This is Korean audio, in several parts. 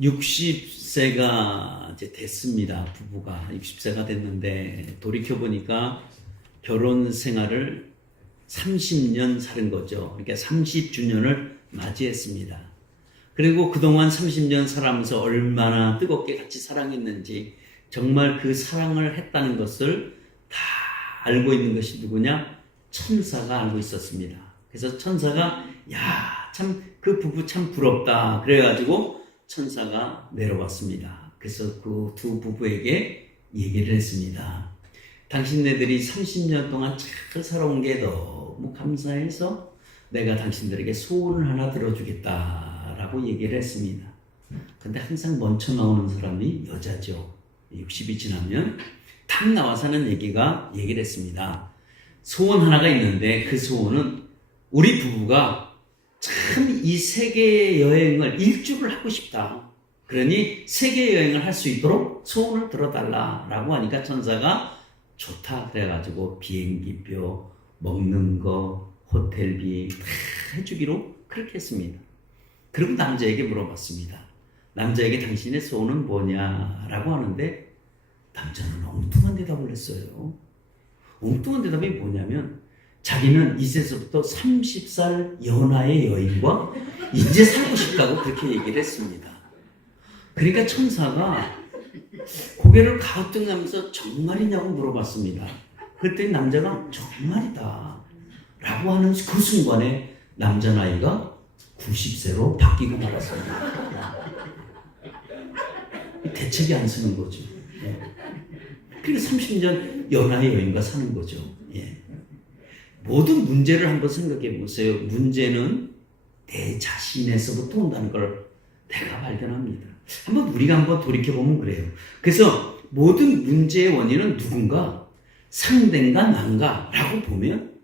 60세가 이제 됐습니다. 부부가 60세가 됐는데 돌이켜보니까 결혼 생활을 30년 살은 거죠. 그러니까 30주년을 맞이했습니다. 그리고 그동안 30년 살아가면서 얼마나 뜨겁게 같이 사랑했는지 정말 그 사랑을 했다는 것을 다 알고 있는 것이 누구냐? 천사가 알고 있었습니다. 그래서 천사가 참 그 부부 참 부럽다 그래가지고 천사가 내려왔습니다. 그래서 그 두 부부에게 얘기를 했습니다. 당신네들이 30년 동안 잘 살아온 게 너무 감사해서 내가 당신들에게 소원을 하나 들어주겠다라고 얘기를 했습니다. 근데 항상 먼저 나오는 사람이 여자죠. 60이 지나면 탁 나와서 하는 얘기를 했습니다. 소원 하나가 있는데 그 소원은 우리 부부가 참 이 세계 여행을 일주를 하고 싶다. 그러니 세계 여행을 할 수 있도록 소원을 들어달라라고 하니까 천사가 좋다 그래가지고 비행기표, 먹는 거, 호텔비 다 해주기로 그렇게 했습니다. 그리고 남자에게 물어봤습니다. 남자에게 당신의 소원은 뭐냐라고 하는데 남자는 엉뚱한 대답을 했어요. 엉뚱한 대답이 뭐냐면 자기는 이제서부터 30살 연하의 여인과 이제 살고 싶다고 그렇게 얘기를 했습니다. 그러니까 천사가 고개를 가우뚱하면서 정말이냐고 물어봤습니다. 그랬더니 남자가 정말이다 라고 하는 그 순간에 남자 나이가 90세로 바뀌고 말았습니다. 대책이 안 쓰는 거죠. 그래서 30년 연하의 여인과 사는 거죠. 모든 문제를 한번 생각해 보세요. 문제는 내 자신에서부터 온다는 걸 내가 발견합니다. 우리가 한번 돌이켜보면 그래요. 그래서 모든 문제의 원인은 누군가 상대인가 난가 라고 보면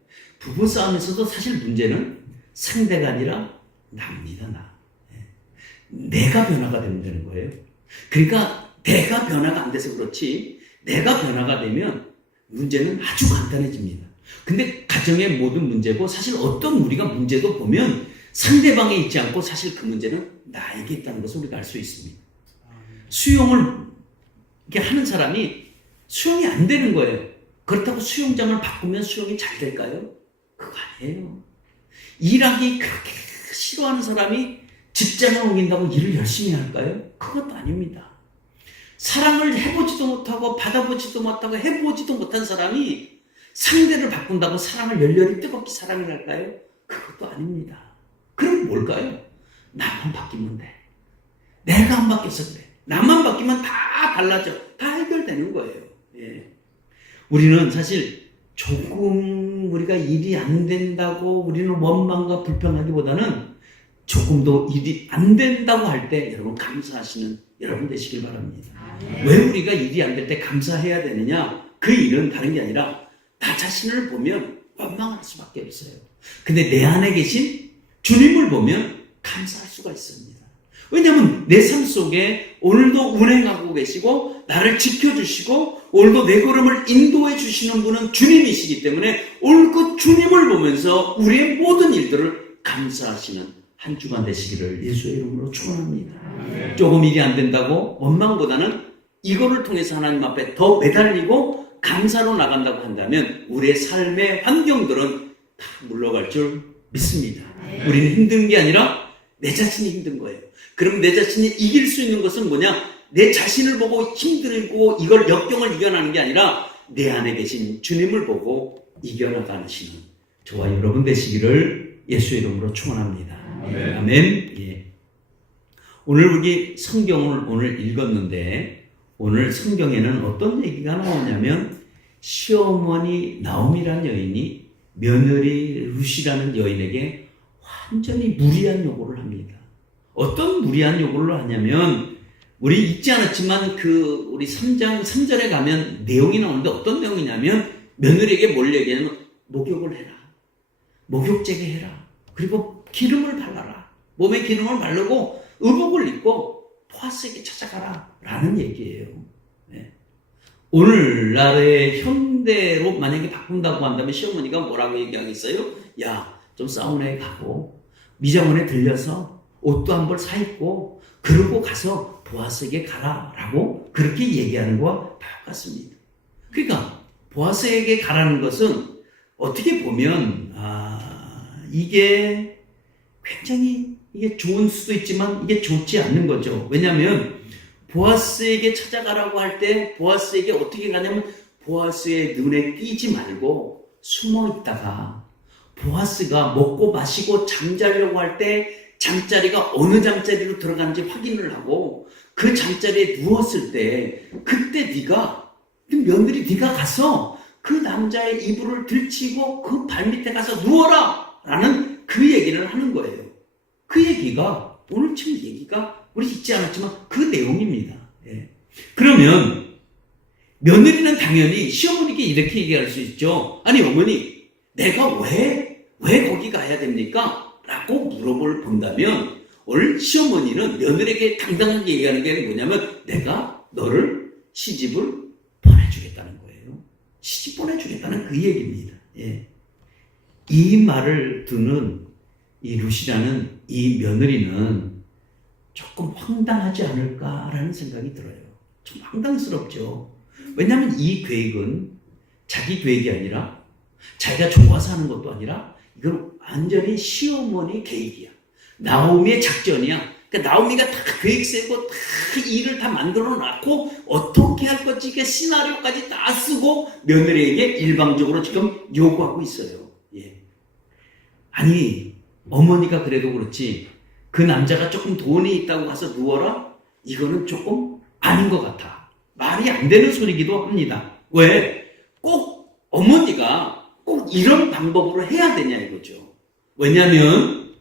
부부싸움에서도 사실 문제는 상대가 아니라 나입니다. 나. 내가 변화가 되면 되는 거예요. 그러니까 내가 변화가 안 돼서 그렇지 내가 변화가 되면 문제는 아주 간단해집니다. 근데 가정의 모든 문제고 사실 어떤 우리가 문제도 보면 상대방에 있지 않고 사실 그 문제는 나에게 있다는 것을 우리가 알 수 있습니다. 수영을 이렇게 하는 사람이 수영이 안 되는 거예요. 그렇다고 수영장을 바꾸면 수영이 잘 될까요? 그거 아니에요. 일하기 그렇게 싫어하는 사람이 직장을 옮긴다고 일을 열심히 할까요? 그것도 아닙니다. 사랑을 해보지도 못하고 받아보지도 못하고 해보지도 못한 사람이 상대를 바꾼다고 사랑을 열렬히 뜨겁게 사랑을 할까요? 그것도 아닙니다. 그럼 뭘까요? 나만 바뀌면 돼. 내가 안 바뀌어서 그래. 나만 바뀌면 다 달라져. 다 해결되는 거예요. 우리는 사실 조금 우리가 일이 안 된다고 우리는 원망과 불평하기보다는 조금 더 일이 안 된다고 할 때 여러분 감사하시는 여러분 되시길 바랍니다. 왜 우리가 일이 안 될 때 감사해야 되느냐? 그 일은 다른 게 아니라 나 자신을 보면 원망할 수밖에 없어요. 근데 내 안에 계신 주님을 보면 감사할 수가 있습니다. 왜냐하면 내 삶 속에 오늘도 운행하고 계시고 나를 지켜주시고 오늘도 내 걸음을 인도해 주시는 분은 주님이시기 때문에 오늘 그 주님을 보면서 우리의 모든 일들을 감사하시는 한 주간 되시기를 예수의 이름으로 축원합니다. 조금 일이 안 된다고 원망보다는 이거를 통해서 하나님 앞에 더 매달리고 감사로 나간다고 한다면 우리의 삶의 환경들은 다 물러갈 줄 믿습니다. 우리는 힘든 게 아니라 내 자신이 힘든 거예요. 그럼 내 자신이 이길 수 있는 것은 뭐냐? 내 자신을 보고 힘들고 이걸 역경을 이겨나는 게 아니라 내 안에 계신 주님을 보고 이겨나가시는 저와 여러분 되시기를 예수의 이름으로 축원합니다. 아멘. 오늘 우리 성경을 오늘 읽었는데 오늘 성경에는 어떤 얘기가 나오냐면 시어머니 나오미라는 여인이 며느리 룻이라는 여인에게 완전히 무리한 요구를 합니다. 어떤 무리한 요구를 하냐면 우리 읽지 않았지만 우리 3장 3절에 가면 내용이 나오는데 어떤 내용이냐면 며느리에게 뭘 얘기하냐면 목욕을 해라. 목욕제게 해라. 그리고 기름을 발라라. 몸에 기름을 바르고 의복을 입고 보아스에게 찾아가라 라는 얘기예요. 오늘날의 현대로 만약에 바꾼다고 한다면 시어머니가 뭐라고 얘기하겠어요? 야, 좀 사우나에 가고 미장원에 들려서 옷도 한 벌 사 입고 그러고 가서 보아스에게 가라라고 그렇게 얘기하는 거와 똑같습니다. 그러니까 보아스에게 가라는 것은 어떻게 보면 이게 굉장히 이게 좋은 수도 있지만 이게 좋지 않는 거죠. 왜냐하면 보아스에게 찾아가라고 할 때 보아스에게 어떻게 가냐면 보아스의 눈에 띄지 말고 숨어 있다가 보아스가 먹고 마시고 잠자려고 할 때 잠자리가 어느 잠자리로 들어가는지 확인을 하고 그 잠자리에 누웠을 때 그때 며느리 네가 가서 그 남자의 이불을 들치고 그 발밑에 가서 누워라 라는 그 얘기를 하는 거예요. 그 얘기가 오늘 지금 얘기가 우리 읽지 않았지만 그 내용입니다. 예. 그러면 며느리는 당연히 시어머니께 이렇게 얘기할 수 있죠. 아니 어머니 내가 왜 거기 가야 됩니까? 라고 물어볼 본다면 오늘 시어머니는 며느리에게 당당하게 얘기하는 게 뭐냐면 내가 너를 시집을 보내주겠다는 거예요. 시집 보내주겠다는 그 얘기입니다. 예. 이 말을 듣는 이 루시라는 이 며느리는 조금 황당하지 않을까라는 생각이 들어요. 좀 황당스럽죠. 왜냐하면 이 계획은 자기 계획이 아니라 자기가 좋아서 하는 것도 아니라 이건 완전히 시어머니 계획이야. 나오미의 작전이야. 그러니까 나오미가 다 계획 세고 다 일을 다 만들어 놨고 어떻게 할 건지 이게 시나리오까지 다 쓰고 며느리에게 일방적으로 지금 요구하고 있어요. 예. 아니 어머니가 그래도 그렇지 그 남자가 조금 돈이 있다고 가서 누워라? 이거는 조금 아닌 것 같아. 말이 안 되는 소리기도 합니다. 왜? 꼭 어머니가 꼭 이런 방법으로 해야 되냐 이거죠. 왜냐하면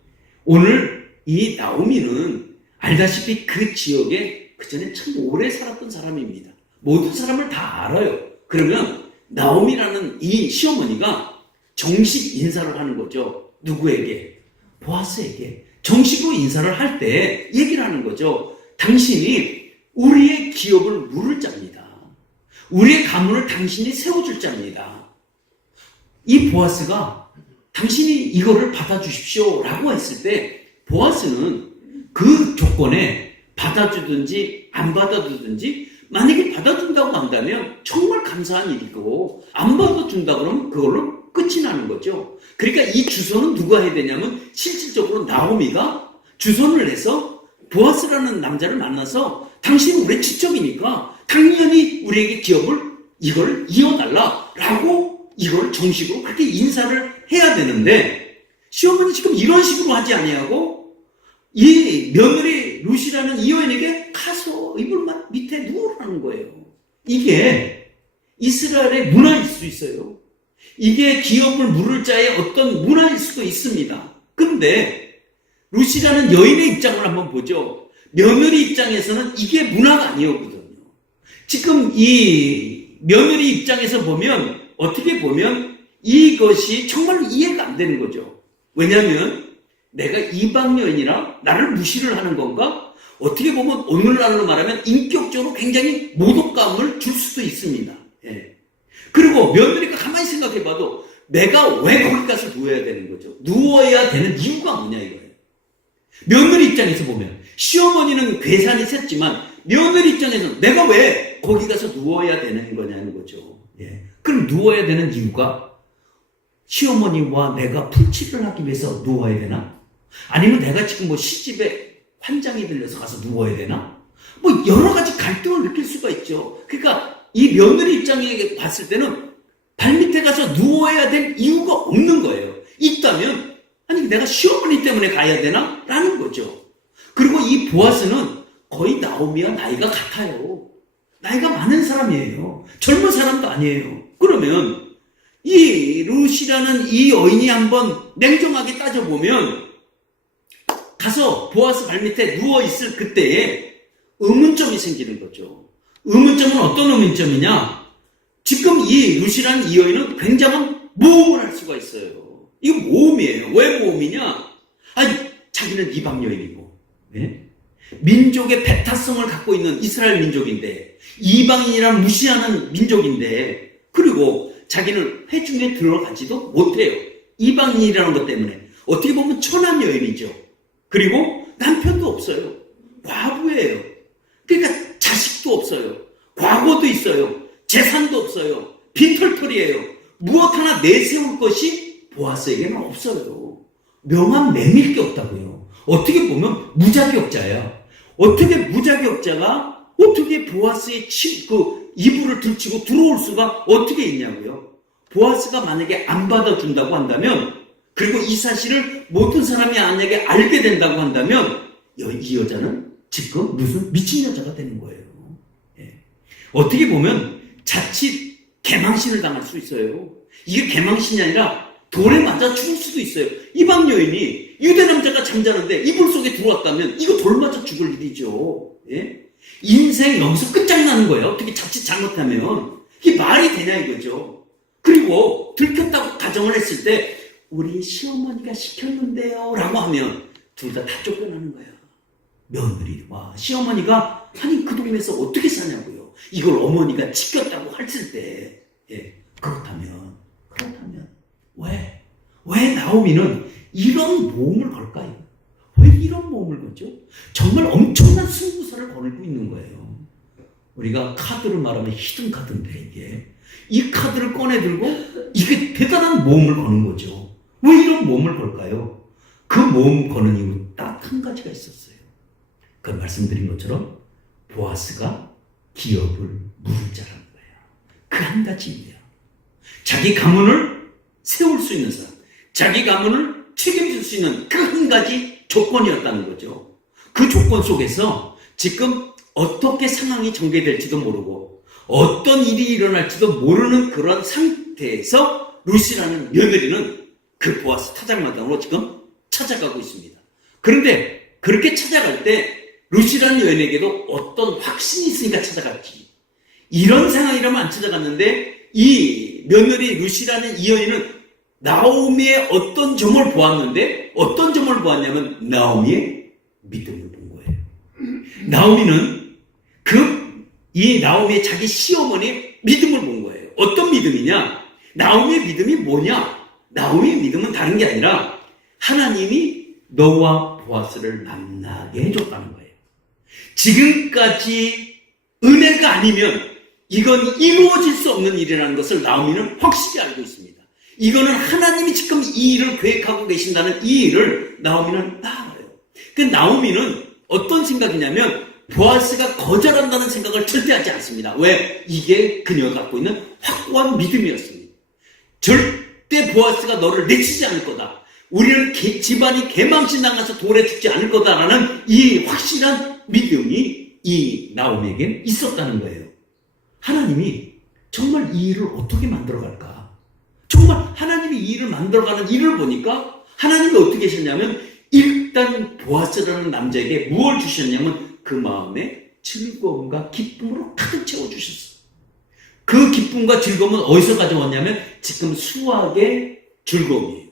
오늘 이 나오미는 알다시피 그 지역에 그 전에 참 오래 살았던 사람입니다. 모든 사람을 다 알아요. 그러면 나오미라는 이 시어머니가 정식 인사를 하는 거죠. 누구에게? 보아스에게. 정식으로 인사를 할 때 얘기를 하는 거죠. 당신이 우리의 기업을 물을 자입니다. 우리의 가문을 당신이 세워줄 자입니다. 이 보아스가 당신이 이거를 받아주십시오 라고 했을 때 보아스는 그 조건에 받아주든지 안 받아주든지 만약에 받아준다고 한다면 정말 감사한 일이고 안 받아준다 그러면 그걸로 끝이 나는 거죠. 그러니까 이 주선은 누가 해야 되냐면 실질적으로 나오미가 주선을 해서 보아스라는 남자를 만나서 당신은 우리의 친척이니까 당연히 우리에게 이걸 이어달라라고 이걸 정식으로 그렇게 인사를 해야 되는데 시어머니 지금 이런 식으로 하지 아니하고 이 며느리 루시라는 이 여인에게 가서 이불 밑에 누우라는 거예요. 이게 이스라엘의 문화일 수 있어요. 이게 기업을 물을 자의 어떤 문화일 수도 있습니다. 그런데 루시라는 여인의 입장을 한번 보죠. 며느리 입장에서는 이게 문화가 아니었거든요. 지금 이 며느리 입장에서 보면 어떻게 보면 이것이 정말 이해가 안 되는 거죠. 왜냐하면 내가 이방 여인이라 나를 무시를 하는 건가? 어떻게 보면 오늘날로 말하면 인격적으로 굉장히 모독감을 줄 수도 있습니다. 예. 그리고 며느리가 가만히 생각해봐도 내가 왜 거기 가서 누워야 되는 거죠? 누워야 되는 이유가 뭐냐 이거예요. 며느리 입장에서 보면 시어머니는 괴산이 셌지만 며느리 입장에서는 내가 왜 거기 가서 누워야 되는 거냐는 거죠. 예. 그럼 누워야 되는 이유가 시어머니와 내가 풀칠을 하기 위해서 누워야 되나? 아니면 내가 지금 뭐 시집에 환장이 들려서 가서 누워야 되나? 뭐 여러 가지 갈등을 느낄 수가 있죠. 그러니까 이 며느리 입장에 봤을 때는 발밑에 가서 누워야 될 이유가 없는 거예요. 있다면 아니 내가 시어머니 때문에 가야 되나? 라는 거죠. 그리고 이 보아스는 거의 나오미와 나이가 같아요. 나이가 많은 사람이에요. 젊은 사람도 아니에요. 그러면 이 루시라는 이 여인이 한번 냉정하게 따져보면 가서 보아스 발밑에 누워있을 그때에 의문점이 생기는 거죠. 의문점은 어떤 의문점이냐? 지금 이 루시라는 이 여인은 굉장한 모험을 할 수가 있어요. 이거 모험이에요. 왜 모험이냐? 아니 자기는 이방 여인이고 네? 민족의 배타성을 갖고 있는 이스라엘 민족인데 이방인이란 무시하는 민족인데 그리고 자기는 회중에 들어가지도 못해요. 이방인이라는 것 때문에 어떻게 보면 천한 여인이죠. 그리고 남편도 없어요. 과부예요. 그러니까 자식도 없어요. 과거도 있어요. 재산도 없어요. 빈털털이에요. 무엇 하나 내세울 것이 보아스에게는 없어요. 명함 내밀 게 없다고요. 어떻게 보면 무자격자야. 어떻게 무자격자가 어떻게 보아스의 이불을 들치고 들어올 수가 어떻게 있냐고요. 보아스가 만약에 안 받아준다고 한다면, 그리고 이 사실을 모든 사람이 만약에 알게 된다고 한다면 이 여자는 지금 무슨 미친 여자가 되는 거예요. 예. 어떻게 보면 자칫 개망신을 당할 수 있어요. 이게 개망신이 아니라 돌에 맞아 죽을 수도 있어요. 이방 여인이 유대 남자가 잠자는데 이불 속에 들어왔다면 이거 돌 맞아 죽을 일이죠. 예? 인생 여기서 끝장나는 거예요. 어떻게 자칫 잘못하면. 이게 말이 되냐 이거죠. 그리고 들켰다고 가정을 했을 때 우리 시어머니가 시켰는데요 라고 하면 둘 다 쫓겨나는 거예요. 며느리와 시어머니가 아니 그 동네에서 어떻게 사냐고요. 이걸 어머니가 지켰다고 했을 때, 예, 그렇다면 왜 나오미는 이런 모험을 걸까요? 왜 이런 모험을 걸죠? 정말 엄청난 승부사를 걸고 있는 거예요. 우리가 카드를 말하면 히든 카드인데 이 카드를 꺼내 들고 이게 대단한 모험을 거는 거죠. 왜 이런 모험을 걸까요? 그 모험 거는 이유 딱 한 가지가 있었어요. 그 말씀드린 것처럼 보아스가 기업을 물을 자라는 거예요. 그 한 가지예요. 자기 가문을 세울 수 있는 사람, 자기 가문을 책임질 수 있는 그 한 가지 조건이었다는 거죠. 그 조건 속에서 지금 어떻게 상황이 전개될지도 모르고 어떤 일이 일어날지도 모르는 그런 상태에서 루시라는 며느리는 그 보아스 타작마당으로 지금 찾아가고 있습니다. 그런데 그렇게 찾아갈 때 루시라는 여인에게도 어떤 확신이 있으니까 찾아갔지. 이런 상황이라면 안 찾아갔는데 이 며느리 루시라는 이 여인은 나오미의 어떤 점을 보았는데 어떤 점을 보았냐면 나오미의 믿음을 본 거예요. 나오미는 이 나오미의 자기 시어머니의 믿음을 본 거예요. 어떤 믿음이냐? 나오미의 믿음이 뭐냐? 나오미의 믿음은 다른 게 아니라 하나님이 너와 보아스를 만나게 해줬다는 거예요. 지금까지 은혜가 아니면 이건 이루어질 수 없는 일이라는 것을 나오미는 확실히 알고 있습니다. 이거는 하나님이 지금 이 일을 계획하고 계신다는 이 일을 나오미는 다 알아요. 그 나오미는 어떤 생각이냐면 보아스가 거절한다는 생각을 절대 하지 않습니다. 왜? 이게 그녀가 갖고 있는 확고한 믿음이었습니다. 절대 보아스가 너를 내치지 않을 거다. 우리는 집안이 개망신당해서 돌에 죽지 않을 거다라는 이 확실한 믿음이 이 나오미에게 있었다는 거예요. 하나님이 정말 이 일을 어떻게 만들어갈까? 정말 하나님이 이 일을 만들어가는 일을 보니까 하나님이 어떻게 하셨냐면 일단 보아스라는 남자에게 무엇을 주셨냐면 그 마음에 즐거움과 기쁨으로 가득 채워주셨어요. 그 기쁨과 즐거움은 어디서 가져왔냐면 지금 수학의 즐거움이에요.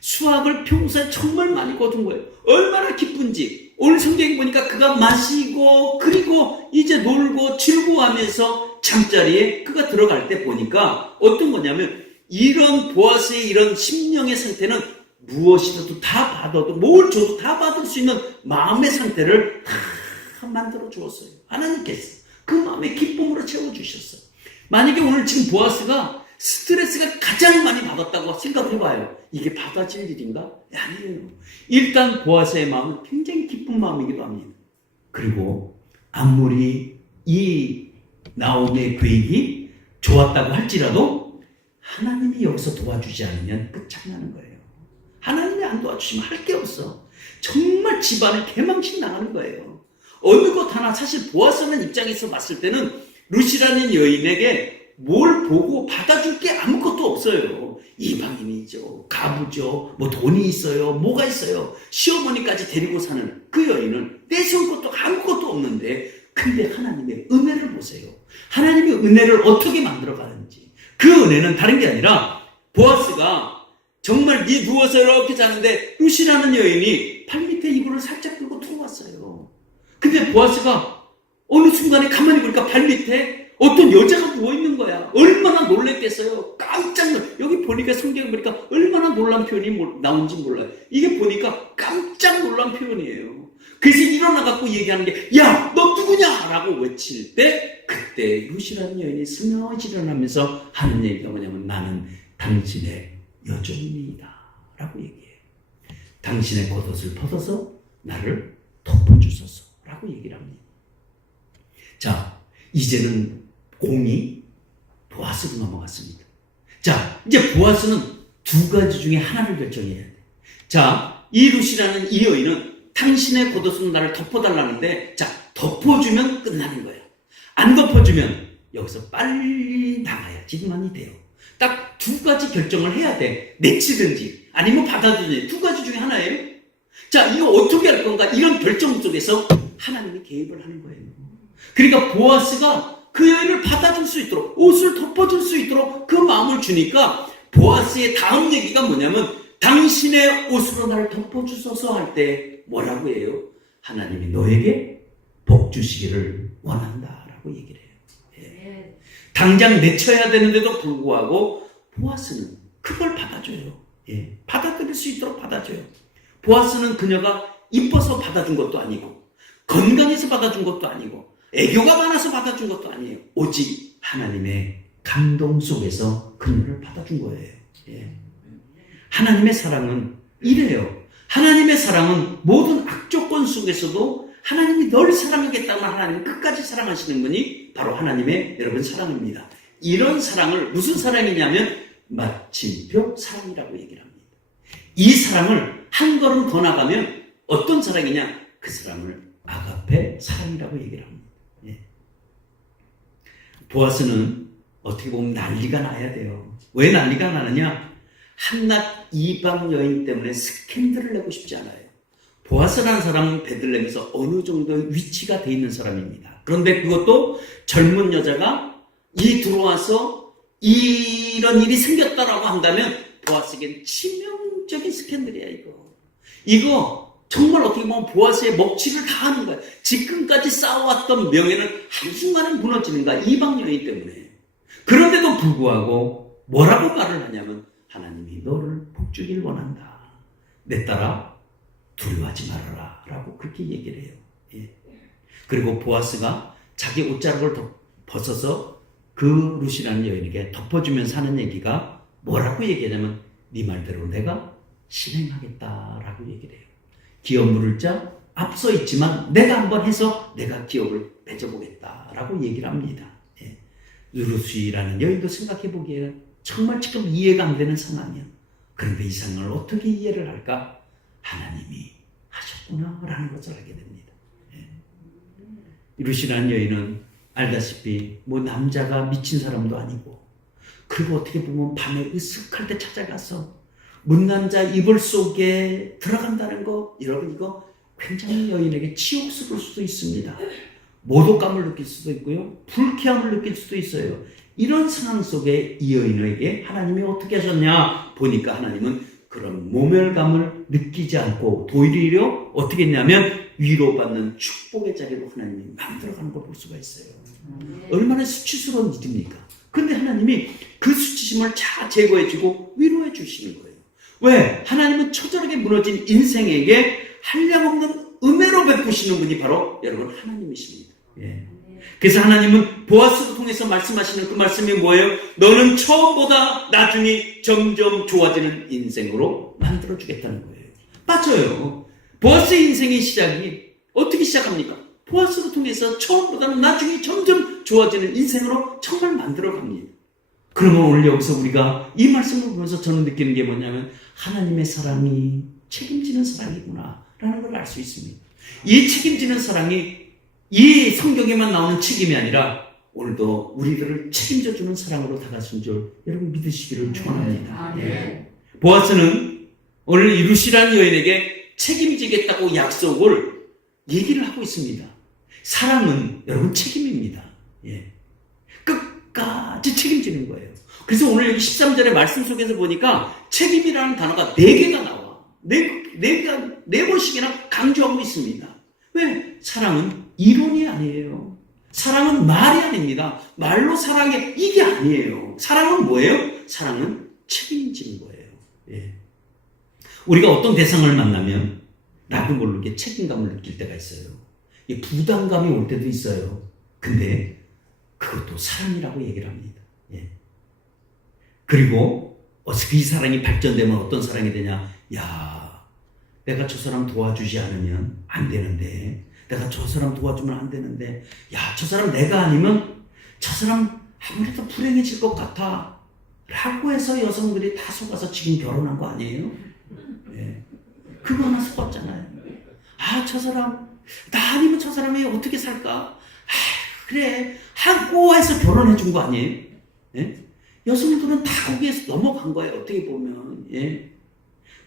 수학을 평소에 정말 많이 거둔 거예요. 얼마나 기쁜지. 오늘 성경에 보니까 그가 마시고 그리고 이제 놀고 즐거워하면서 잠자리에 그가 들어갈 때 보니까 어떤 거냐면 이런 보아스의 이런 심령의 상태는 무엇이라도 다 받아도 뭘 줘도 다 받을 수 있는 마음의 상태를 다 만들어 주었어요. 하나님께서 그 마음의 기쁨으로 채워주셨어요. 만약에 오늘 지금 보아스가 스트레스가 가장 많이 받았다고 생각해봐요. 이게 받아질 일인가? 아니에요. 일단 보아스의 마음은 굉장히 기쁜 마음이기도 합니다. 그리고 아무리 이 나오미의 계획이 좋았다고 할지라도 하나님이 여기서 도와주지 않으면 끝장나는 거예요. 하나님이 안 도와주시면 할 게 없어. 정말 집안을 개망신 나가는 거예요. 어느 것 하나 사실 보아스라는 입장에서 봤을 때는 루시라는 여인에게 뭘 보고 받아줄 게 아무것도 없어요. 이방인이죠. 가부죠. 뭐 돈이 있어요. 뭐가 있어요. 시어머니까지 데리고 사는 그 여인은 내세울 것도 아무것도 없는데 근데 하나님의 은혜를 보세요. 하나님의 은혜를 어떻게 만들어가는지. 그 은혜는 다른 게 아니라 보아스가 정말 누워서 이렇게 자는데 루시라는 여인이 발밑에 이불을 살짝 들고 들어왔어요. 근데 보아스가 어느 순간에 가만히 보니까 발밑에 어떤 여자가 누워있는 거야. 얼마나 놀랬겠어요. 깜짝 여기 보니까 성경에 보니까 얼마나 놀란 표현이 나온지 몰라요. 이게 보니까 깜짝 놀란 표현이에요. 그래서 일어나갖고 얘기하는 게, 야, 너 누구냐? 라고 외칠 때, 그때 루시라는 여인이 스며시 일어나면서 하는 얘기가 뭐냐면, 나는 당신의 여종입니다. 라고 얘기해요. 당신의 겉옷을 벗어서 나를 덮어주소서. 라고 얘기를 합니다. 자, 이제는 공이 보아스로 넘어갔습니다. 자, 이제 보아스는 두 가지 중에 하나를 결정해야 돼. 자, 이 루시라는 이 여인은 당신의 겉옷으로 나를 덮어달라는데, 자, 덮어주면 끝나는 거야. 안 덮어주면 여기서 빨리 나가야지만이 돼요. 딱 두 가지 결정을 해야 돼. 내치든지 아니면 받아들이든지 두 가지 중에 하나예요. 자, 이거 어떻게 할 건가? 이런 결정 속에서 하나님이 개입을 하는 거예요. 그러니까 보아스가 그 여인을 받아줄 수 있도록, 옷을 덮어줄 수 있도록 그 마음을 주니까, 보아스의 다음 얘기가 뭐냐면, 당신의 옷으로 나를 덮어주소서 할 때 뭐라고 해요? 하나님이 너에게 복 주시기를 원한다라고 얘기를 해요. 예. 당장 내쳐야 되는데도 불구하고 보아스는 그걸 받아줘요. 예. 받아들일 수 있도록 받아줘요. 보아스는 그녀가 이뻐서 받아준 것도 아니고, 건강해서 받아준 것도 아니고, 애교가 많아서 받아준 것도 아니에요. 오직 하나님의 감동 속에서 그녀를 받아준 거예요. 예. 하나님의 사랑은 이래요. 하나님의 사랑은 모든 악조건 속에서도 하나님이 널 사랑하겠다면 하나님이 끝까지 사랑하시는 분이 바로 하나님의 여러분 사랑입니다. 이런 사랑을, 무슨 사랑이냐면 마침표 사랑이라고 얘기를 합니다. 이 사랑을 한 걸음 더 나가면 어떤 사랑이냐? 그 사랑을 아가페 사랑이라고 얘기를 합니다. 예. 보아스는 어떻게 보면 난리가 나야 돼요. 왜 난리가 나느냐? 한낱 이방 여인 때문에 스캔들을 내고 싶지 않아요. 보아스라는 사람은 베들레헴에서 어느 정도 위치가 돼 있는 사람입니다. 그런데 그것도 젊은 여자가 들어와서 이런 일이 생겼다라고 한다면 보아스에겐 치명적인 스캔들이야, 이거 정말 어떻게 보면 보아스의 먹칠을 다 하는 거야. 지금까지 쌓아왔던 명예는 한순간에 무너지는 거야, 이방 여인 때문에. 그런데도 불구하고 뭐라고 말을 하냐면, 하나님이 너를 복주길 원한다. 내 딸아, 두려워하지 말아라. 라고 그렇게 얘기를 해요. 예. 그리고 보아스가 자기 옷자락을 벗어서 그 루시라는 여인에게 덮어주면서 하는 얘기가 뭐라고 얘기하냐면, 네 말대로 내가 실행하겠다라고 얘기를 해요. 기업 물을 자 앞서 있지만 내가 한번 해서 내가 기업을 맺어보겠다라고 얘기를 합니다. 예. 루시라는 여인도 생각해 보기에 정말 지금 이해가 안 되는 상황이야. 그런데 이 상황을 어떻게 이해를 할까? 하나님이 하셨구나라는 것을 알게 됩니다. 예. 루시라는 여인은 알다시피 뭐 남자가 미친 사람도 아니고, 그리고 어떻게 보면 밤에 으슥할 때 찾아가서 문남자 이불 속에 들어간다는 거, 여러분 이거 굉장히 여인에게 치욕스러울 수도 있습니다. 모독감을 느낄 수도 있고요, 불쾌함을 느낄 수도 있어요. 이런 상황 속에 이 여인에게 하나님이 어떻게 하셨냐 보니까, 하나님은 그런 모멸감을 느끼지 않고 도리어 어떻게 했냐면 위로받는 축복의 자리로 하나님이 만들어가는 걸 볼 수가 있어요. 얼마나 수치스러운 일입니까? 그런데 하나님이 그 수치심을 다 제거해주고 위로해 주시는 거예요. 왜? 하나님은 처절하게 무너진 인생에게 한량없는 은혜로 베푸시는 분이 바로 여러분 하나님이십니다. 예. 그래서 하나님은 보아스를 통해서 말씀하시는 그 말씀이 뭐예요? 너는 처음보다 나중에 점점 좋아지는 인생으로 만들어주겠다는 거예요. 맞아요. 보아스의 인생의 시작이 어떻게 시작합니까? 보아스를 통해서 처음보다는 나중에 점점 좋아지는 인생으로 정말 만들어갑니다. 그러면 오늘 여기서 우리가 이 말씀을 보면서 저는 느끼는 게 뭐냐면, 하나님의 사랑이 책임지는 사랑이구나 라는 걸 알 수 있습니다. 이 책임지는 사랑이 이 성경에만 나오는 책임이 아니라 오늘도 우리들을 책임져주는 사랑으로 다가선 줄 여러분 믿으시기를 축원합니다. 네. 보아스는 오늘 이 루시라는 여인에게 책임지겠다고 약속을 얘기를 하고 있습니다. 사랑은 여러분 책임입니다. 예. 끝까지 책임지는 거예요. 그래서 오늘 여기 13절의 말씀 속에서 보니까 책임이라는 단어가 4개가 나와. 4번씩이나 강조하고 있습니다. 왜? 사랑은 이론이 아니에요. 사랑은 말이 아닙니다. 말로 사랑해, 이게 아니에요. 사랑은 뭐예요? 사랑은 책임지는 거예요. 예. 우리가 어떤 대상을 만나면 나도 모르게 책임감을 느낄 때가 있어요. 이 부담감이 올 때도 있어요. 근데 그것도 사랑이라고 얘기를 합니다. 예. 그리고 어떻게 이 사랑이 발전되면 어떤 사랑이 되냐? 야, 내가 저 사람 도와주지 않으면 안 되는데, 내가 저 사람 도와주면 안 되는데, 야, 저 사람 내가 아니면 저 사람 아무래도 불행해질 것 같아 라고 해서 여성들이 다 속아서 지금 결혼한 거 아니에요? 예. 그거 하나 속았잖아요. 아, 저 사람 나 아니면 저 사람이 어떻게 살까? 아, 그래 하고 해서 결혼해 준 거 아니에요? 예? 여성들은 다 거기에서 넘어간 거예요. 어떻게 보면. 예.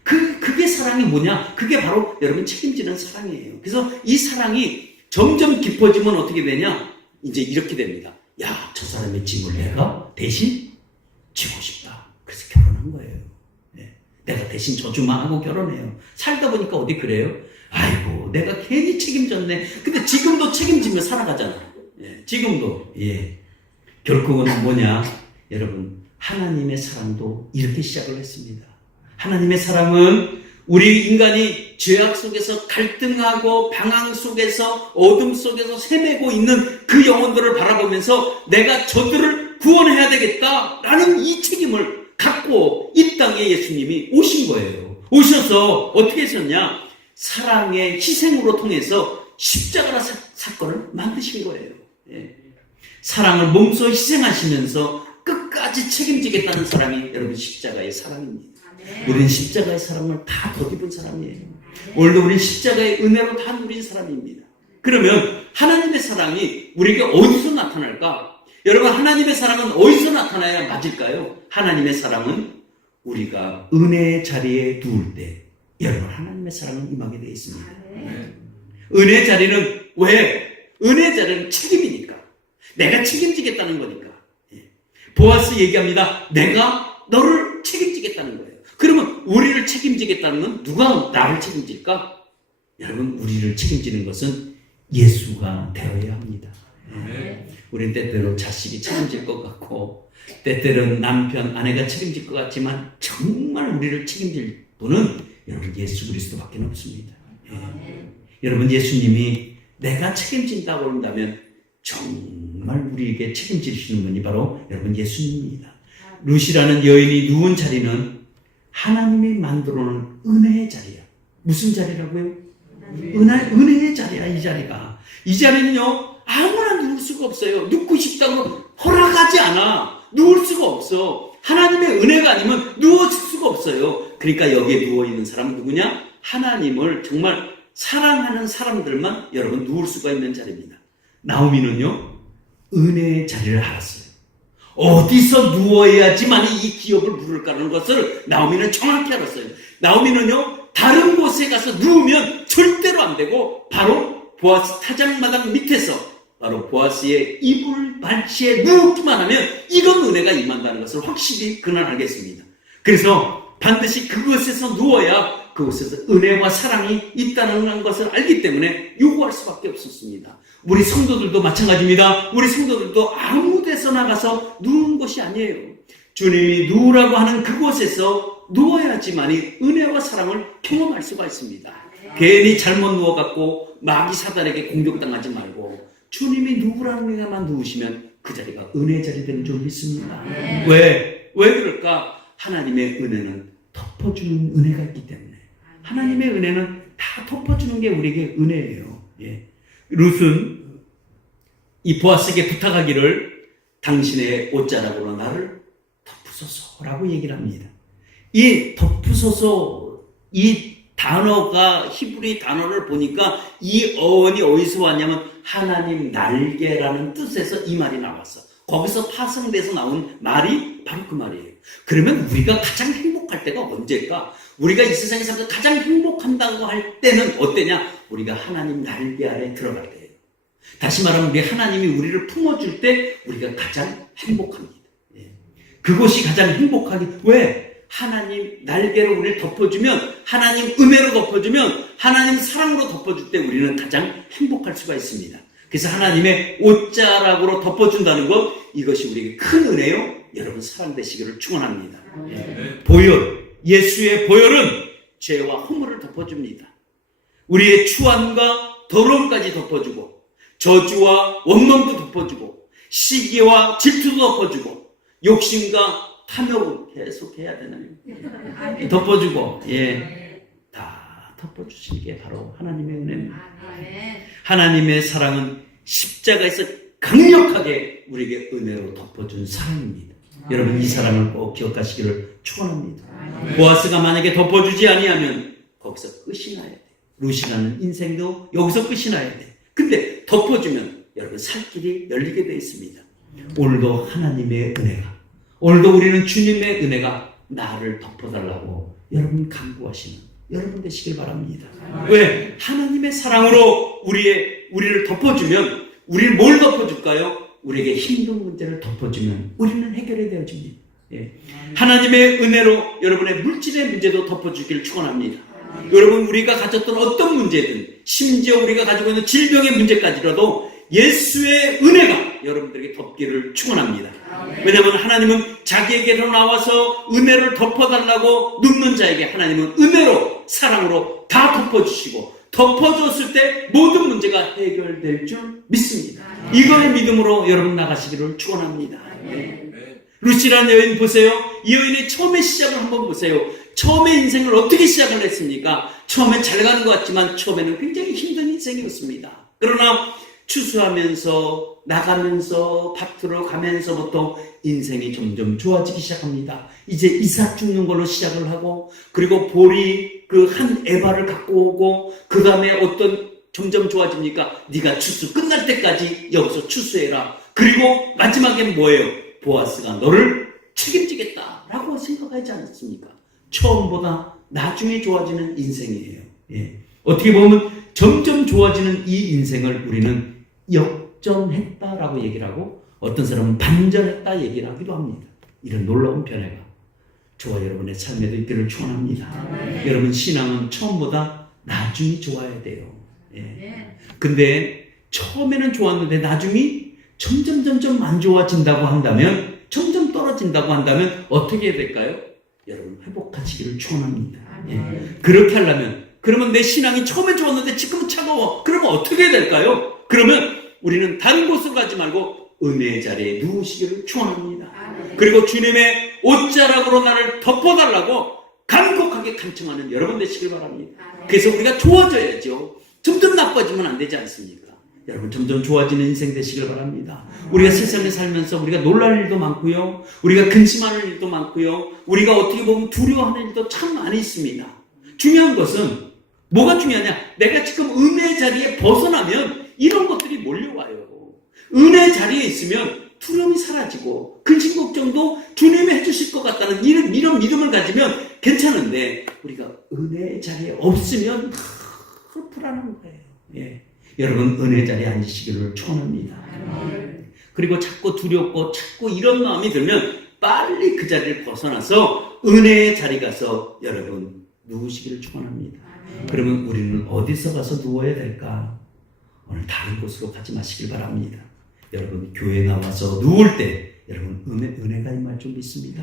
그게 사랑이 뭐냐? 그게 바로 여러분 책임지는 사랑이에요. 그래서 이 사랑이 점점 깊어지면 어떻게 되냐? 이제 이렇게 됩니다. 야, 저 사람의 짐을 내가 대신 지고 싶다. 그래서 결혼한 거예요. 예. 내가 대신 저주만 하고 결혼해요. 살다 보니까 어디 그래요? 아이고, 내가 괜히 책임졌네. 근데 지금도 책임지며 살아가잖아. 예. 지금도. 예. 결국은 뭐냐? 여러분, 하나님의 사랑도 이렇게 시작을 했습니다. 하나님의 사랑은 우리 인간이 죄악 속에서 갈등하고 방황 속에서 어둠 속에서 헤매고 있는 그 영혼들을 바라보면서 내가 저들을 구원해야 되겠다라는 이 책임을 갖고 이 땅에 예수님이 오신 거예요. 오셔서 어떻게 하셨냐? 사랑의 희생으로 통해서 십자가 사건을 만드신 거예요. 예. 사랑을 몸소 희생하시면서 끝까지 책임지겠다는 사랑이 여러분 십자가의 사랑입니다. 우리는 십자가의 사랑을 다 덧입은 사람이에요. 오늘도 우리는 십자가의 은혜로 다 누린 사람입니다. 그러면 하나님의 사랑이 우리에게 어디서 나타날까? 여러분, 하나님의 사랑은 어디서 나타나야 맞을까요? 하나님의 사랑은 우리가 은혜의 자리에 누울 때 여러분, 하나님의 사랑은 임하게 되어 있습니다. 은혜의 자리는 왜? 은혜의 자리는 책임이니까. 내가 책임지겠다는 거니까. 보아스 얘기합니다. 내가 너를 책임지겠다는 거예요. 그러면 우리를 책임지겠다는 건 누가 나를 책임질까? 여러분, 우리를 책임지는 것은 예수가 되어야 합니다. 우리는 때때로 자식이 책임질 것 같고 때때로는 남편, 아내가 책임질 것 같지만 정말 우리를 책임질 분은 여러분 예수 그리스도밖에 없습니다. 여러분, 예수님이 내가 책임진다고 한다면 정말 우리에게 책임지시는 분이 바로 여러분 예수님입니다. 루시라는 여인이 누운 자리는 하나님이 만들어 놓은 은혜의 자리야. 무슨 자리라고요? 은혜의 자리야. 이 자리가. 이 자리는요 아무나 누울 수가 없어요. 눕고 싶다고 허락하지 않아. 누울 수가 없어. 하나님의 은혜가 아니면 누워질 수가 없어요. 그러니까 여기에 누워있는 사람은 누구냐? 하나님을 정말 사랑하는 사람들만 여러분 누울 수가 있는 자리입니다. 나오미는요 은혜의 자리를 알았어요. 어디서 누워야지만 이 기업을 부를까라는 것을 나오미는 정확히 알았어요. 나오미는요 다른 곳에 가서 누우면 절대로 안 되고 바로 보아스 타작마당 밑에서 바로 보아스의 이불 발치에 누우기만 하면 이건 은혜가 임한다는 것을 확실히 그날 알겠습니다. 그래서 반드시 그곳에서 누워야 그곳에서 은혜와 사랑이 있다는 것을 알기 때문에 요구할 수밖에 없었습니다. 우리 성도들도 마찬가지입니다. 우리 성도들도 아무 데서나 가서 누운 것이 아니에요. 주님이 누우라고 하는 그곳에서 누워야지만이 은혜와 사랑을 경험할 수가 있습니다. 괜히 잘못 누워갖고 마귀 사단에게 공격당하지 말고 주님이 누우라는 데만 누우시면 그 자리가 은혜의 자리 되는 줄 믿습니다. 왜 그럴까? 하나님의 은혜는 덮어주는 은혜가 있기 때문에. 하나님의 은혜는 다 덮어주는 게 우리에게 은혜예요. 예. 룻은 이 보아스에게 부탁하기를 당신의 옷자락으로 나를 덮으소서라고 얘기를 합니다. 이 덮으소서 이 단어가 히브리 단어를 보니까 이 어원이 어디서 왔냐면 하나님 날개라는 뜻에서 이 말이 나왔어. 거기서 파생돼서 나온 말이 바로 그 말이에요. 그러면 우리가 가장 행복할 때가 언제일까? 우리가 이 세상에 살면서 가장 행복한다고 할 때는 어때냐? 우리가 하나님 날개 아래 들어갈 때예요. 다시 말하면 우리 하나님이 우리를 품어줄 때 우리가 가장 행복합니다. 예. 그것이 가장 행복하기. 왜? 하나님 날개로 우리를 덮어주면, 하나님 은혜로 덮어주면, 하나님 사랑으로 덮어줄 때 우리는 가장 행복할 수가 있습니다. 그래서 하나님의 옷자락으로 덮어준다는 것, 이것이 우리에게 큰 은혜요. 여러분 사랑되시기를 축원합니다. 보혈, 예수의 보혈은 죄와 허물을 덮어줍니다. 우리의 추함과 더러움까지 덮어주고 저주와 원망도 덮어주고 시기와 질투도 덮어주고 욕심과 탐욕을 계속해야 되나요? 덮어주고 다 덮어주시는 게 바로 하나님의 은혜입니다. 하나님의 사랑은 십자가에서 강력하게 우리에게 은혜로 덮어준 사랑입니다. 여러분 이 사랑을 꼭 기억하시기를 축원합니다. 보아스가 만약에 덮어주지 아니하면 거기서 끝이 나야 돼. 루시라는 인생도 여기서 끝이 나야 돼. 근데 덮어주면 여러분 살 길이 열리게 되어 있습니다. 오늘도 하나님의 은혜가, 오늘도 우리는 주님의 은혜가 나를 덮어달라고 여러분 간구하시는 여러분 되시길 바랍니다. 왜? 하나님의 사랑으로 우리를 덮어주면 우리를 뭘 덮어줄까요? 우리에게 힘든 문제를 덮어주면 우리는 해결이 되어집니다. 하나님의 은혜로 여러분의 물질의 문제도 덮어주기를 축원합니다. 여러분 우리가 가졌던 어떤 문제든 심지어 우리가 가지고 있는 질병의 문제까지라도 예수의 은혜가 여러분들에게 덮기를 축원합니다. 왜냐하면 하나님은 자기에게로 나와서 은혜를 덮어달라고 눕는 자에게 하나님은 은혜로 사랑으로 다 덮어주시고 덮어줬을 때 모든 문제가 해결될 줄 믿습니다. 이걸 믿음으로 여러분 나가시기를 축원합니다. 루시라는 여인 보세요. 이 여인의 처음의 시작을 한번 보세요. 처음에 인생을 어떻게 시작을 했습니까? 처음엔 잘 가는 것 같지만 처음에는 굉장히 힘든 인생이었습니다. 그러나 추수하면서 나가면서 밭으로 가면서부터 인생이 점점 좋아지기 시작합니다. 이제 이삭 죽는 걸로 시작을 하고 그리고 볼이 그 한 에바를 갖고 오고 그 다음에 어떤 점점 좋아집니까? 네가 추수 끝날 때까지 여기서 추수해라. 그리고 마지막엔 뭐예요? 보아스가 너를 책임지겠다라고 생각하지 않습니까? 처음보다 나중에 좋아지는 인생이에요. 어떻게 보면 점점 좋아지는 이 인생을 우리는 역전했다라고 얘기를 하고 어떤 사람은 반전했다 얘기를 하기도 합니다. 이런 놀라운 변화가 저와 여러분의 삶에도 있기를 축원합니다. 여러분 신앙은 처음보다 나중이 좋아야 돼요. 근데 처음에는 좋았는데 나중이 점점 안 좋아진다고 한다면 점점 떨어진다고 한다면 어떻게 해야 될까요? 여러분 회복하시기를 축원합니다. 그렇게 하려면 그러면 내 신앙이 처음엔 좋았는데 지금은 차가워. 그러면 어떻게 해야 될까요? 그러면 우리는 다른 곳으로 가지 말고 은혜의 자리에 누우시기를 축원합니다. 그리고 주님의 옷자락으로 나를 덮어달라고 간곡하게 간청하는 여러분 되시길 바랍니다. 그래서 우리가 좋아져야죠. 점점 나빠지면 안 되지 않습니까? 여러분 점점 좋아지는 인생 되시길 바랍니다. 우리가 세상에 살면서 우리가 놀랄 일도 많고요. 우리가 근심하는 일도 많고요. 우리가 어떻게 보면 두려워하는 일도 참 많이 있습니다. 중요한 것은 뭐가 중요하냐? 내가 지금 은혜 자리에 벗어나면 이런 것들이 몰려와요. 은혜 자리에 있으면 두려움이 사라지고 근심 걱정도 주님이 해주실 것 같다는 이런 믿음을 가지면 괜찮은데 우리가 은혜 자리에 없으면 불안한 거예요. 여러분 은혜 자리에 앉으시기를 축원합니다. 그리고 자꾸 두렵고 자꾸 이런 마음이 들면 빨리 그 자리를 벗어나서 은혜의 자리 가서 여러분 누우시기를 축원합니다. 그러면 우리는 어디서 가서 누워야 될까? 오늘 다른 곳으로 가지 마시길 바랍니다. 여러분 교회 나와서 누울 때 여러분 은혜가 임할 줄 믿습니다.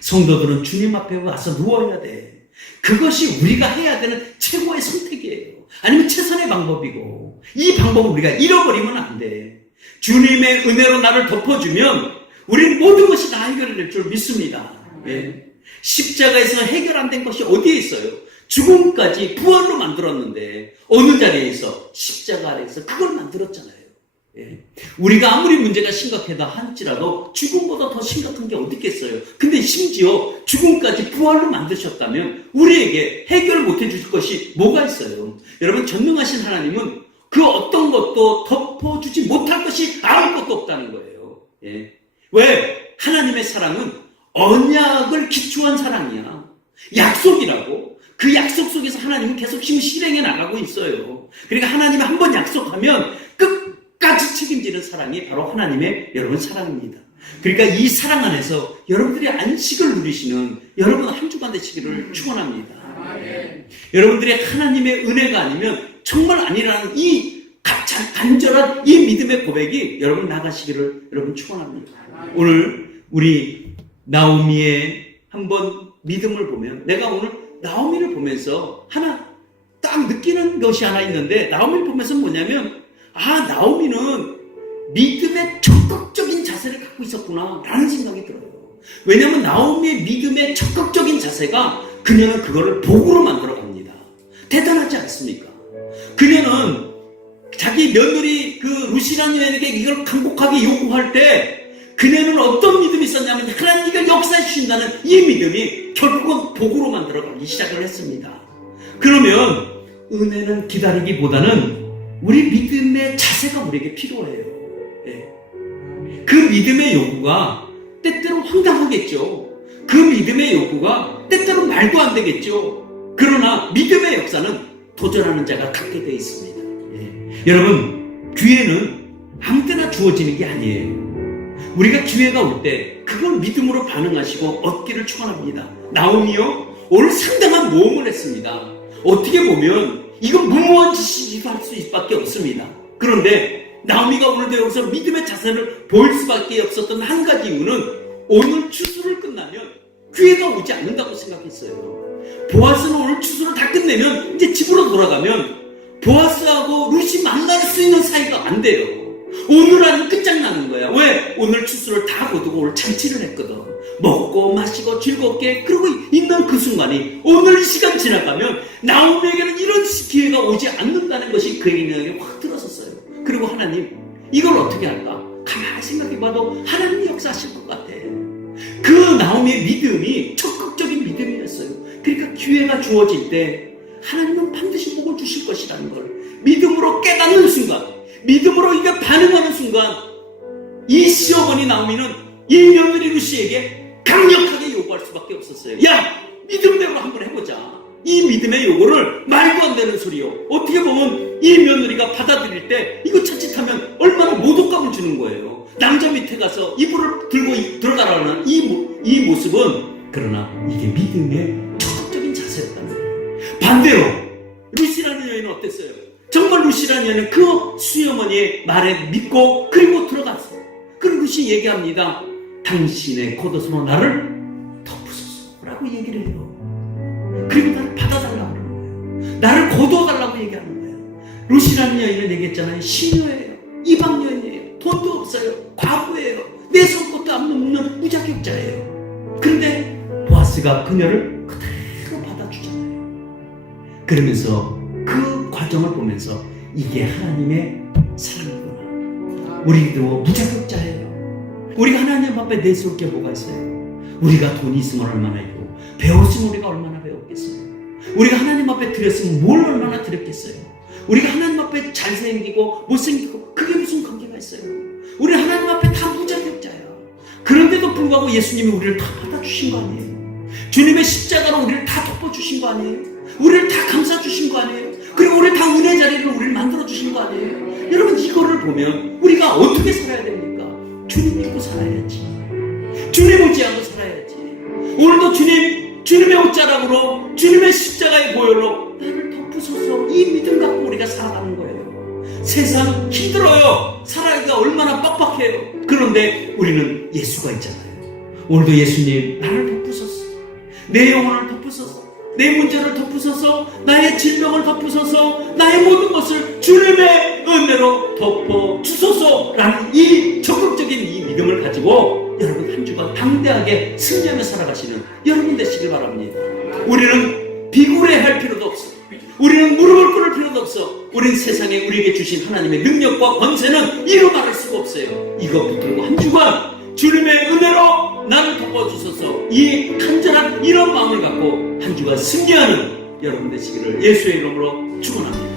성도들은 주님 앞에 와서 누워야 돼. 그것이 우리가 해야 되는 최고의 선택이에요. 아니면 최선의 방법이고 이 방법을 우리가 잃어버리면 안 돼. 주님의 은혜로 나를 덮어주면 우리는 모든 것이 다 해결될 줄 믿습니다. 십자가에서 해결 안 된 것이 어디에 있어요? 죽음까지 부활로 만들었는데 어느 자리에 있어? 십자가 아래에서 그걸 만들었잖아요. 우리가 아무리 문제가 심각하다 할지라도 죽음보다 더 심각한 게 어디 있겠어요? 근데 심지어 죽음까지 부활로 만드셨다면 우리에게 해결 못 해주실 것이 뭐가 있어요? 여러분 전능하신 하나님은 그 어떤 것도 덮어주지 못할 것이 아무것도 없다는 거예요. 왜? 하나님의 사랑은 언약을 기초한 사랑이야. 약속이라고. 그 약속 속에서 하나님은 계속 실행해 나가고 있어요. 그러니까 하나님이 한번 약속하면 끝까지 책임지는 사랑이 바로 하나님의 여러분 사랑입니다. 그러니까 이 사랑 안에서 여러분들이 안식을 누리시는 여러분 한 주간 되시기를 축원합니다. 여러분들이 하나님의 은혜가 아니면 정말 아니라는 이 간절한 이 믿음의 고백이 여러분 나가시기를 여러분 축원합니다. 오늘 우리 나오미의 한번 믿음을 보면 내가 오늘 나오미를 보면서 하나 딱 느끼는 것이 하나 있는데, 나오미를 보면서 뭐냐면, 나오미는 믿음의 적극적인 자세를 갖고 있었구나 라는 생각이 들어요. 왜냐하면 나오미의 믿음의 적극적인 자세가 그녀는 그거를 복으로 만들어갑니다. 대단하지 않습니까? 그녀는 자기 며느리 그 루시라는 여인에게 이걸 강곡하게 요구할 때 그녀는 어떤 믿음이 있었냐면, 하나님 이걸 역사해 주신다는 이 믿음이 결국은 복으로 만들어가기 시작을 했습니다. 그러면 은혜는 기다리기보다는 우리 믿음의 자세가 우리에게 필요해요. 그 믿음의 요구가 때때로 황당하겠죠. 그 믿음의 요구가 때때로 말도 안 되겠죠. 그러나 믿음의 역사는 도전하는 자가 갖게 되어 있습니다. 여러분, 기회는 아무 때나 주어지는 게 아니에요. 우리가 기회가 올 때 그걸 믿음으로 반응하시고 얻기를 축원합니다. 나오미요, 오늘 상당한 모험을 했습니다. 어떻게 보면 이건 무모한 짓이기도 할 수밖에 없습니다. 그런데 나오미가 오늘도 여기서 믿음의 자세를 보일 수밖에 없었던 한 가지 이유는 오늘 추수를 끝나면 기회가 오지 않는다고 생각했어요. 보아스는 오늘 추수를 다 끝내면 이제 집으로 돌아가면 보아스하고 룻이 만날 수 있는 사이가 안 돼요. 오늘 안은 끝장나는 거야. 왜? 오늘 추수를 다 거두고 오늘 잔치를 했거든. 먹고 마시고 즐겁게 그러고 있는 그 순간이 오늘 시간 지나가면 나오미에게는 이런 기회가 오지 않는다는 것이 그에게 확 들었었어요. 그리고 하나님, 이걸 어떻게 할까? 가만히 생각해봐도 하나님이 역사하실 것 같아. 그 나오미의 믿음이 적극적인 믿음이었어요. 그러니까 기회가 주어질 때 하나님은 반드시 복을 주실 것이라는 걸 믿음으로 깨닫는 순간, 믿음으로 이게 반응하는 순간, 이 시어머니 나오미는 이 며느리 루시에게 강력하게 요구할 수밖에 없었어요. 야, 믿음대로 한번 해보자. 이 믿음의 요구를 말도 안 되는 소리요. 어떻게 보면 이 며느리가 받아들일 때 이거 자칫하면 얼마나 모독감을 주는 거예요. 남자 밑에 가서 이불을 들고 들어가라는 이 모습은, 그러나 이게 믿음의 적극적인 자세였다는 거예요. 반대로 루시라는 여인은 어땠어요? 정말 루시라는 여인은 그 수여머니의 말에 믿고 그리고 들어갔어요. 그리고 루시 얘기합니다. 당신의 겉옷으로 나를 덮으소서 라고 얘기를 해요. 그리고 나를 받아달라고 그러는 거예요. 나를 거두어달라고 얘기하는 거예요. 루시라는 여인은 얘기했잖아요. 시녀예요. 이방 여인이에요. 돈도 없어요. 과부예요. 내 손것도 안 넘는 무자격자예요. 그런데 보아스가 그녀를 그대로 받아주잖아요. 그러면서 그 과정을 보면서 이게 하나님의 사랑이구나. 우리도 무자격자예요. 우리가 하나님 앞에 내세울 게 뭐가 있어요? 우리가 돈이 있으면 얼마나 있고 배웠으면 우리가 얼마나 배웠겠어요? 우리가 하나님 앞에 드렸으면 뭘 얼마나 드렸겠어요? 우리가 하나님 앞에 잘생기고 못생기고 그게 무슨 관계가 있어요? 우리 하나님 앞에 다 무자격자예요. 그런데도 불구하고 예수님이 우리를 다 받아주신 거 아니에요? 주님의 십자가로 우리를 다 덮어주신 거 아니에요? 우리를 다 감싸주신 거 아니에요? 그리고 우리 다 은혜 자리를 우리를 만들어주신 거 아니에요? 여러분, 이거를 보면 우리가 어떻게 살아야 됩니까? 주님 믿고 살아야지. 주님 오지 않고 살아야지. 오늘도 주님의 옷자락으로, 주님의 십자가의 보혈로 나를 덮으소서, 이 믿음 갖고 우리가 살아가는 거예요. 세상 힘들어요. 살아가기가 얼마나 빡빡해요. 그런데 우리는 예수가 있잖아요. 오늘도 예수님, 나를 덮으소서, 내 영혼을 덮으소서, 내 문제를 덮으소서, 나의 질병을 덮으소서, 나의 모든 것을 주님의 은혜로 덮어주소서라는 이 적극적인 이 믿음을 가지고 여러분 한 주간 당대하게 승리하며 살아가시는 여러분 되시길 바랍니다. 우리는 비굴해할 필요도 없어. 우리는 무릎을 꿇을 필요도 없어. 우리는 세상에 우리에게 주신 하나님의 능력과 권세는 이루 말할 수가 없어요. 이거 붙들고 한 주간 주님의 은혜로 나를 덮어주소서, 이 간절한 이런 마음을 갖고 한 주간 승리하는 여러분 되시기를 예수의 이름으로 축원합니다.